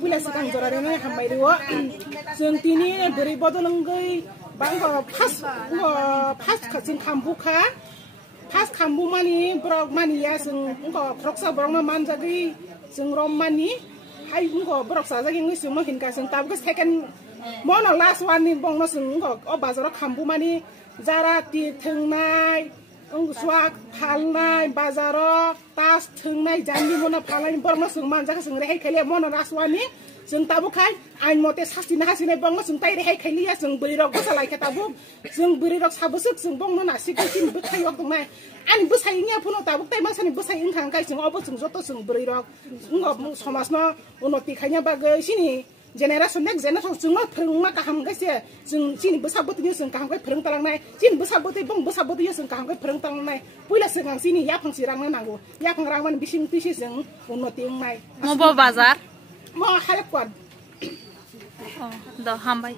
pulas kang jora rena hambai dewa jeng tini beri bodol ngai bang pas kacing kambu ka pas kambu mani brok mani ya jeng kroksa brok ma manjagi jeng rom mani hai brok sa jagi ngai sumo hinka jeng tab ke second mono last one ni bong no jeng bazar kambu mani jara ti thengnai swak phalnai bazaro tas thengnai janni mona phalai borno sung manjaka sung rehai khele mono raswani sung tabu khai ain mote sasina hasine bong sung tai rehai kheliya sung burirok bosalai khatabu sung burirok sabusuk sung bong na sikin bukhai ok mai ani busai nya puno tabu tai masani busai ingkhang kai sung obo sung joto sung burirok somasno unoti khainya bagai sini generation next generation sung phung ma kaham gaise sung sini besabut ni sung kaham kai phung talang nai sin besabut bong besabut ni sung kaham kai phung talang nai puila sung sini ya phang sirang na nango ya phang rang man bising tisi sung unnoti nai mo bazar mo halak kwad oh do hambai